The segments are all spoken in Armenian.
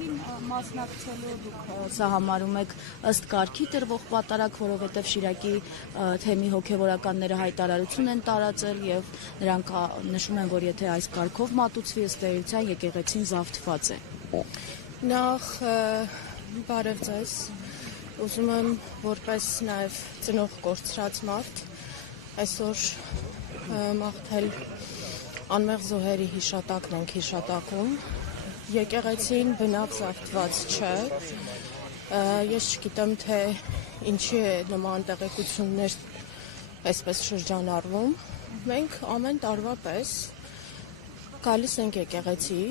Շիրակին մասնակցելու դուք սա համարում եք ըստ կարգի տրվող պատարագ, որովհետև Շիրակի թեմի հոգևորականները հայտարարություն են տարածել եւ նրանք նշում են, որ եթե այս կարգով մատուցվի, ըստ էության եկեղեցին զավթված է։ Նախ բարև ձեզ, ուզում եմ որպես նաև ծնող կորցրած մարդ այսօր մաղթել անմեղ զոհերի հիշատակն ենք հիշատակում, եկեղեցին բնավ զավթված չէ, ես չգիտեմ թե ինչի է նման տեղեկություններ այսպես շրջանառվում, մենք ամեն տարվա պես գալիս ենք եկեղեցի,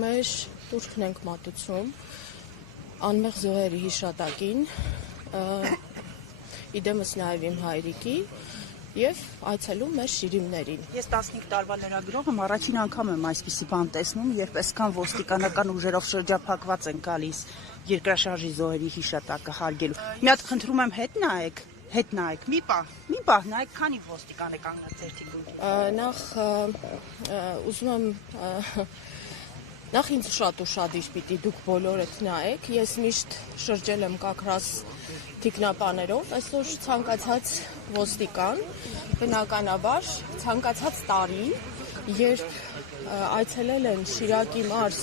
մեր տուրքն ենք մատուցում անմեղ զոհերի հիշատակին, իդեմս նաև իմ հայրիկի և այցելում մեր շիրիմներին։ Ես 15 տարվա լրագրող եմ, առաջին անգամ եմ այսպիսի բան տեսնում, երբ այսքան ոստիկանական ուժերով շրջափակված են գալիս երկրաշարժի զոհերի հիշատակը հարգելու։ Մի հատ խնդրում եմ հետ նայեք, մի պահ նայեք, քանի ոստիկան է կանգնած ձեր թիկունքին։ Նախ ինձ շատ ուշադիր պիտի դուք բոլորդ նայեք, ես միշտ շրջել եմ կակրաս թիկնապաներով, այսօր ցանկացած ոստիկան, բնականաբար ցանկացած տարի, երբ այցելել են Շիրակի մարզ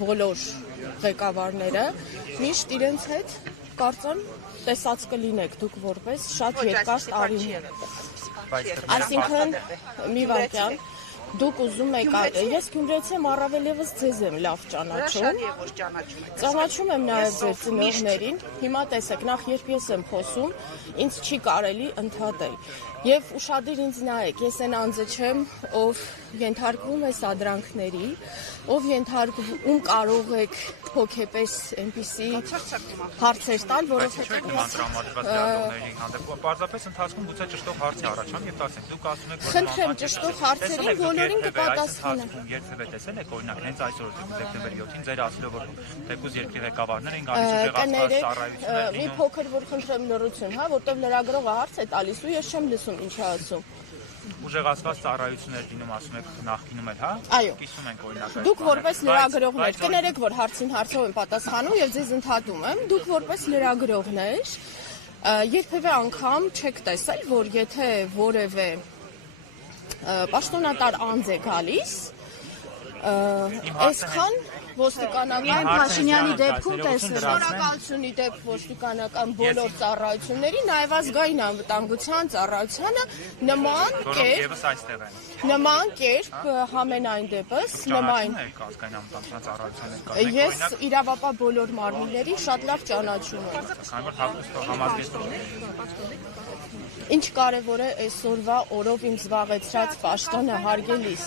բոլոր ղեկավարները, միշտ իրենց հետ կարծեմ տեսած կլինեք դուք որպես շատ երկար տարիներ։ Այսինքն մի վայրկյան դուք ուզում եք, ես Գյումրեցի եմ, առավել ևս ձեզ եմ լավ ճանաչում, ճանաչում եմ նաև ձեր ծնողներին, հիմա տեսեք, նախ երբ ես եմ խոսում, ինձ չի կարելի ընդհատել, և ուշադիր ինձ նայեք, ես են անձը չեմ, ով ենթարկվում է սադրանքների, ով ում կարող եք հոգեպես այնպիսի հարցեր տալ, որովհետև պարզապես ընթացքում գուցե ճշտող հարց է առաջանում եւ տասեք դուք ասում եք խնդրեմ ճշտող հարցերին բոլորին կպատասխանեմ։ Երբևէ տեսել եք օրինակ հենց այսօր դեկտեմբերի 7-ին ձեր ասելով որ թեկուզ երկրի ղեկավարներ են գալիս ուժեղացված ծառայություններ մի փոքր որ խնդրեմ լրություն, հա, որտեղ լրագրողը հարց է տալիս ու ես չեմ լսում ինչ է ասում։ Ուժեղացված ծառայություններ դինում ասում եք նախկինում էլ, հա։ Այո։ Կիսում ենք օրինակ։ Դուք որպես լրագրողներ, կներեք որ հարցին հարցով եմ պատասխանում եւ ձեզ ընդհատում եմ, դուք որպես լրագրողներ երբևէ անգամ չեք տեսել, որ եթե որևէ պաշտոնատար անձ է գալիս, այսքան ոստիկանական Փաշինյանի դեպքում տեսել շնորհակալությունի դեպ ոստիկանական բոլոր ծառայությունների, նաև ազգային անվտանգության ծառայությանը նման կերպ համենայն դեպս ես իրավապահ բոլոր մարմինների շատ լավ ճանաչում եմ։ Ինչ կարևոր է այսօրվա օրով իմ զբաղեցրած պաշտոնը հարգելիս։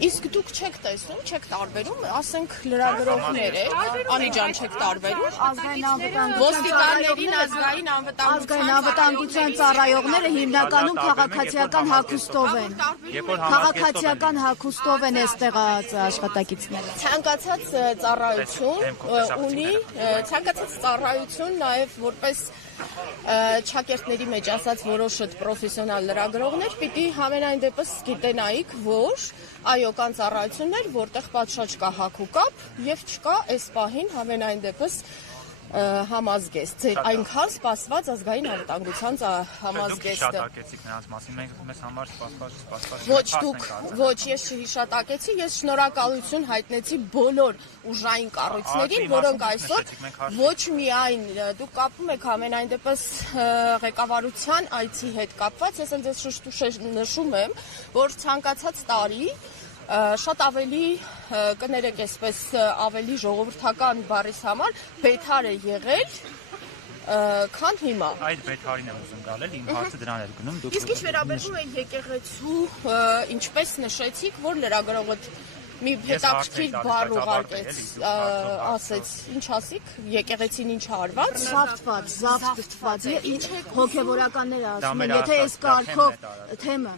Իսկ դուք չեք տեսնում, չեք տարբերում, ասենք լրագրողներ եք, անիջան չեք տարբերում, ոստիկաններին ազգային անվտանգության ծառայողները հիմնականում քաղաքացիական հագուստով են։ Քաղաքացիական հագուստով են այստեղ աշխատակիցները։ Ցանկացած ծառայություն նաև որպես չակերտների մեջ ասած որոշդ պրոֆեսիոնալ լրագրողներ պիտի համենայն դեպս գիտենայիք, որ այո կան ծառայություններ, որտեղ պատշաճ կա հագուկապ եւ չկա այս պահին համենայն դեպս համազգեստ, ձեր այնքան սպասված ազգային անվտանգության համազգեստը։ Դուք հիշատակեցիք նրանց մասին, մեզ համար սպասված։ Ոչ դուք, ոչ ես չհիշատակեցի, ես շնորհակալություն հայտնեցի բոլոր ուժային կառույցներին, որոնք այսօր ոչ միայն դուք կապում եք ամենայն դեպս ղեկավարության այցի հետ կապված, ես ինձ շուշ նշում եմ, որ ցանկացած տարի շատ ավելի կներեք այսպես ավելի ժողովրդական բառիս համար բեթար է եղել քան հիմա։ Այդ բեթարին եմ ուզում գալել, իմ հարցը դրան էր գնում։ Իսկ ինչ վերաբերում է եկեղեցու, ինչպես նշեցիք, որ լրագրողը մի հետաքրքիր բառ ուղարկեց, ասեց, ինչ ասիք, եկեղեցին ինչ արված, զավթված, ինչ հոգևորականները ասում են, եթե այս կարգով թեմը,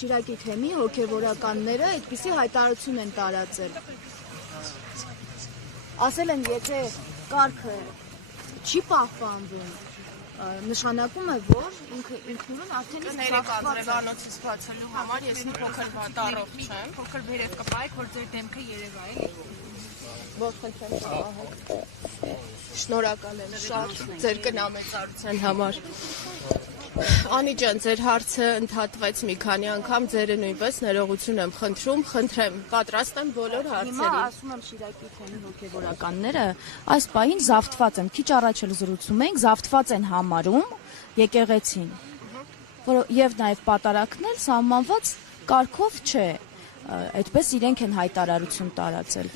Շիրակի թեմի հոգևորականները այդպիսի հայտարարություն են տարածել։ Ասել են, եթե կարգը չի պահպանվում, նշանակում է, որ ինքնուրույն արդեն Ներեկան ձևանոցից բացելու համար ես մի փոքր վատառող չեմ։ Փոքր վերև կպայեք, որ ձեր դեմքը երևա էլի։ Ոչ խնդրեմ շնորհակալ։ Շնորհակալ եմ շատ ձեր կնամեծարության համար։ Անի ջան, ձեր հարցը ընդհատվեց մի քանի անգամ, ձերը նույնպես ներողություն եմ խնդրեմ, պատրաստ եմ բոլոր Հիմա հարցերին։ ասում եմ Շիրակի թեմի հոգևորականները, այս պահին զավթված են, քիչ առաջ էլ զրուցում ենք, զավթված են համարում եկեղեցին, եւ նաեւ պատարակն էլ սահմանված կարգով չէ, այդպես իրենք են հայտարարություն տարածել։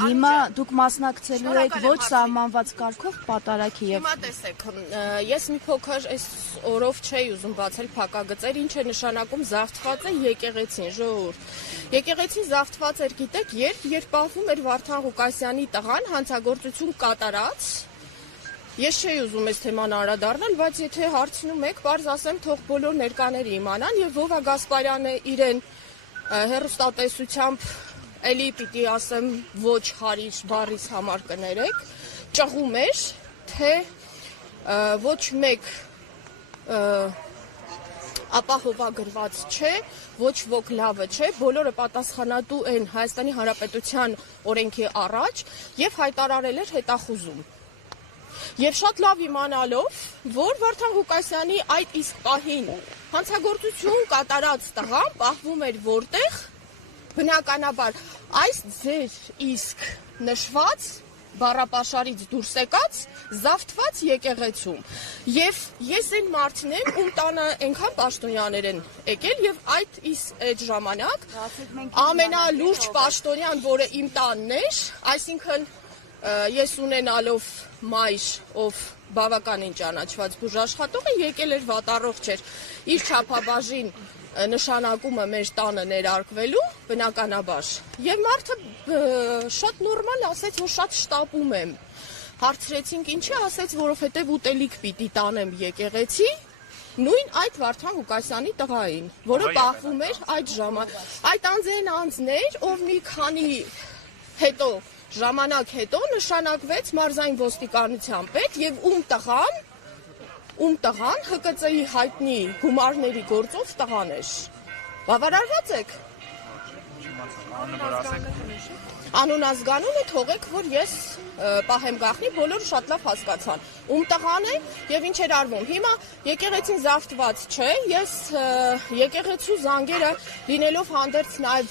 Հիմա դուք մասնակցելու եք ոչ սահմանված կարգով պատարակի եւ Հիմա տեսեք, ես մի փոքր այս օրով չէի ուզում բացել փակագծեր, ինչ է նշանակում զավթված է եկեղեցին, ժողովուրդ։ Եկեղեցին զավթված էր, գիտեք, երբ պահվում էր Վարդան Ղուկասյանի տղան հանցագործություն կատարած։ Ես չէի ուզում այս թեման անդրադառնալ, բայց եթե հարցնում եք, բարձ ասեմ, թող բոլոր ներկաները իմանան եւ Վովա Գասպարյանը իրեն հերոստատեսությամբ էլի պիտի ասեմ ոչ հարիշ բառիս համար կներեք, ճղում էր, թե ոչ մեկ ապահովագրված չէ, ոչ ոք լավը չէ, բոլորը պատասխանատու են Հայաստանի Հանրապետության օրենքի առաջ եւ հայտարարել էր հետախուզում։ Եվ շատ լավ իմանալով, որ Վարդան Ղուկասյանի այդ իսկ պահին հանցագործություն կատարած տղան պահվում էր որտեղ, բնականաբար այս ձեր իսկ նշված բառապաշարից դուրս եկած զավթված եկեղեցում։ Եվ ես այն մարդն եմ, ում տանը այնքան պաշտոնյաներ են եկել եւ այդ ժամանակ ամենալուրջ պաշտոնյան, որը իմ տանն էր, այսինքն ես ունենալով մայր, ով բավականին ճանաչված բուժաշխատող է, եկել էր վատառող չէր իր չափաբաժին նշանակումը մեր տանը ներարկվելու, բնականաբար։ Եվ մարդը շատ նորմալ ասեց, որ շատ շտապում եմ։ Հարցրեցինք ինչի, ասեց, որովհետև ուտելիք պիտի տանեմ եկեղեցի, նույն այդ Վարդան Ղուկասյանի տղային, որը պահվում էր այդ ժամանակ։ Այդ անձներ, ով մի քանի ժամանակ հետո նշանակվեց մարզային ոստիկանության պետ եւ ում տղան ՀԿՑ-ի հայտնի գումարների գործով տղան էր։ Բավարարված եք։ Անունազգանունը թողեք, որ ես պահեմ գախնի, բոլորը շատ լավ հասկացան։ Ում տղան է եւ ինչ էր արվում։ Հիմա եկեղեցին զավթված չէ, ես եկեղեցու զանգերը լինելով հանդերձ նաեւ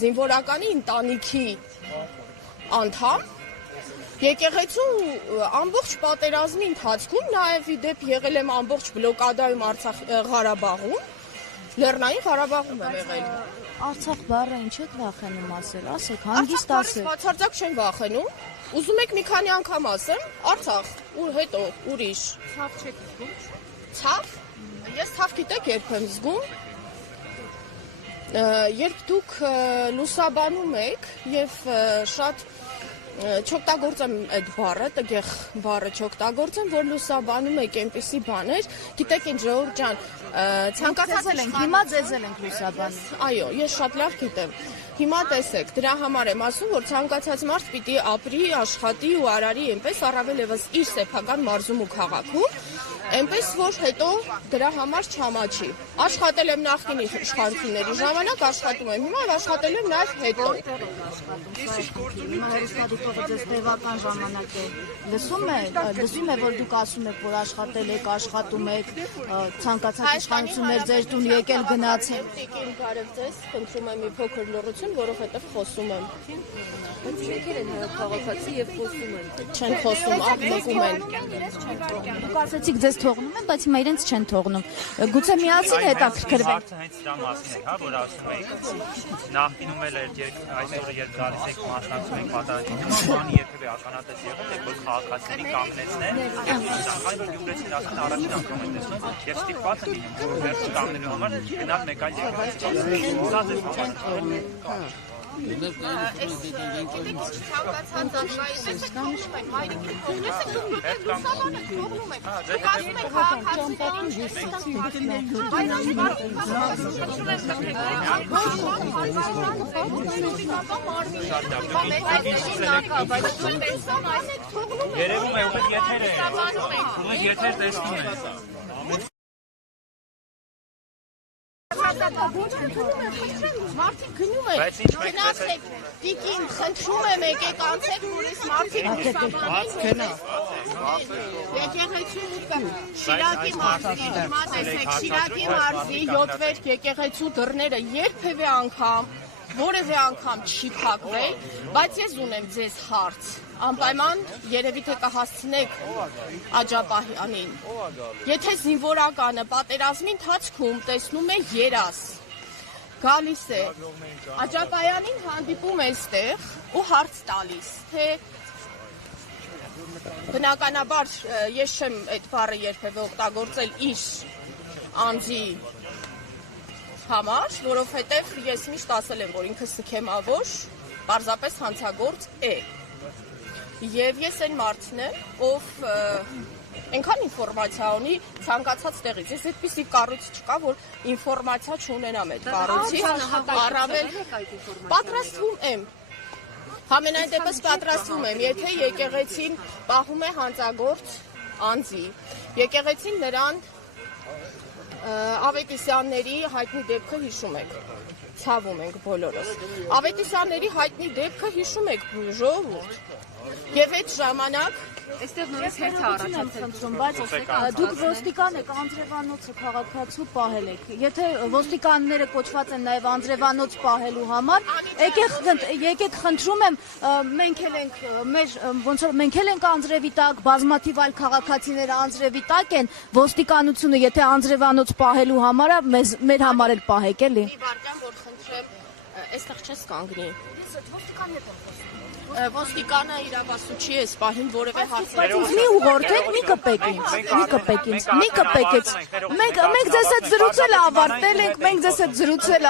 զինվորականի ընտանիքի անդամ, եկեղեցու ամբողջ պատերազմի ընթացքում նաև իդեպ եղել եմ ամբողջ բլոկադայում Ղարաբաղում, Լեռնային Ղարաբաղում եմ եղել։ Արցախ բառը ինչ եք վախենում ասել, ասեք, հանգիստ ասեք։ Բացարձակ չեմ վախենում, ուզում եք մի քանի անգամ ասեմ, Արցախ, ու հետո ուրիշ։ Ցավ չեք զգում։ Ցավ։ Ես ցավ գիտեք երբ եմ զգում։ Երբ դուք լուսաբանում եք եւ շատ չօգտագործեմ այդ բառը, տգեղ բառը չօգտագործեմ, որ լուսաբանում եք այնպիսի բաներ, գիտեք ինչ ժողովուրդ ջան, ցանկացել ենք, հիմա ձեզել ենք լուսաբանում։ Այո, ես շատ լավ գիտեմ։ Հիմա տեսեք, դրա համար եմ ասում, որ ցանկացած մարդ պիտի ապրի, աշխատի ու արարի այնպես առավել եւս իր սեփական մարզում ու քաղաքում, այնպես որ հետո դրա համար չամաչի։ Աշխատել եմ նախկին իշխանությունների ժամանակ, աշխատում եմ հիմա եւ աշխատել եմ նաեւ հետո։ Հերոստատիկովը ձեզ տևական ժամանակ է լսում է, որ դուք ասում եք, որ աշխատել եք, աշխատում եք, ցանկացած իշխանություններ ձեր տուն եկել գնացել։ Տիկին բարև ձեզ, խնդրում եմ մի փոքր լռություն, որովհետեւ խոսում եմ։ Բայց եկել են քաղաքացի եւ խոսում են։ Չեն խոսում, աղմկում են։ Դուք ասեցիք ձեզ թողնում են, բայց հիմա իրենց չեն թողնում։ Գուցե միասին հետաքրքրվեն։ Հարցը հենց դրա մասին է, հա, որ ասում եք նախկինում էլ էր այսօր երբ գալիս եք մասնակցում եք պատարագի բանի երբևէ ականատես եղել եք որ քաղաքացիների կանգնեցնեն այլ որ գյումրեցին ասեն առաջին անգամ են տեսնում եւ ստիպված են լինում վերջ կանգնելու համար գնալ մեկ այլ եկեղեցի։ Սա ձեզ համար Երևում է ուղղակի եթեր է։ Ուղղակի եթեր տեսնում է։ Մարդիկ գնում են, գնացեք, տիկին, խնդրում եմ եկեք անցեք, որից մարդիկ հուսաբանին եկեղեցու Շիրակի մարզի, հիմա տեսեք, Շիրակի մարզի 7 վերք եկեղեցու դռները երբևէ անգամ, որևէ անգամ չի փակվել, բայց ես ունեմ ձեզ հարց, անպայման երևի թե կհասցնեք Աջապահյանին, եթե զինվորականը պատերազմի ընթացքում տեսնում է երազ, գալիս է, Աջապահյանին հանդիպում է այստեղ ու հարց տալիս, թե բնականաբար ես չեմ այդ բառը երբևէ օգտագործել իր անձի համար, որովհետև ես միշտ ասել եմ, որ ինքը սքեմավոր, պարզապես հանցագործ է։ Եվ ես այն մարդն եմ, ով այնքան ինֆորմացիա ունի ցանկացած տեղից։ Ես այդպիսի կառույց չկա, որ ինֆորմացիա չունենամ այդ կառույցից, առավել պատրաստվում եմ։ Համենայն դեպս պատրաստվում եմ, եթե եկեղեցին պահում է հանցագործ անձի, եկեղեցին նրան Ավետիսյանների հայտնի դեպքը հիշում եք, ցավում ենք բոլորս, Ավետիսյանների հայտնի դեպքը հիշում եք ժողովուրդ, և այդ ժամանակ Այստեղ նորից հետ է առաջացել, բայց դուք ոստիկան եք, անձրևանոցը քաղաքացու պահել եք, եթե ոստիկանները կոչված են նաև անձրևանոց պահելու համար, եկեք խնդրում եմ, մենք էլ ենք անձրևի տակ, բազմաթիվ այլ քաղաքացիները անձրևի տակ են, ոստիկանությունը եթե անձրևանոց պահելու համար է, մեր համար էլ պահեք էլի։ մի վարկյան, որ խնդրեմ, այստեղ չես կանգնի։ Ոստիկանը իրավասուչի է սպահին որևէ հարցեր։ Մի ուղղորդեք, մի կպեք ինձ, մենք ձեզ հետ զրուցել ավարտել ենք, մենք ձեզ հետ զրուցել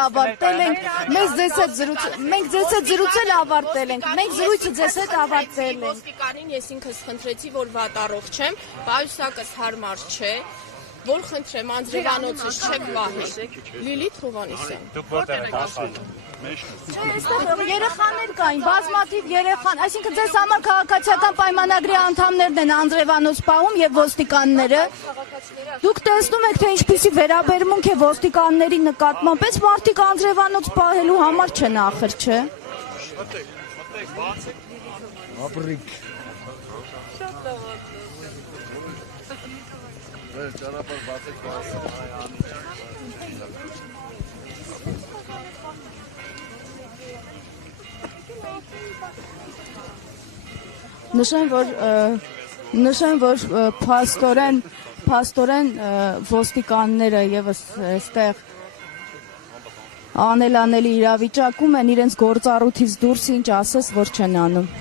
ավարտել ենք, մենք զրույցը ձեզ հետ ավարտել ենք։ Ոստիկանին ես ինքս խնդրեցի, որ վատառող չեմ, պայուսակս հարմար չէ, որ խնդրեմ անձրևանոցից չեք պահել։ Լիլիթ Հովհաննիսյան։ Դուք որտեղ եք աշխատում։ Այստեղ երեխաներ կային, բազմաթիվ երեխան, այսինքն ձեզ համար քաղաքացիական պայմանագրի անդամներն են անձրևանոց պահում եւ ոստիկանները։ Դուք տեսնում եք, թե ինչպիսի վերաբերմունք է ոստիկանների նկատմամբ, այս մարդիկ անձրևանոց պահելու համար չեն ախր, չէ։ Ապրիկ։ Ճանապարհ բացեք Նշեմ, որ փաստորեն ոստիկանները եւս այստեղ անելանելի իրավիճակում են, իրենց գործառույթից դուրս ինչ ասես, որ չեն անում։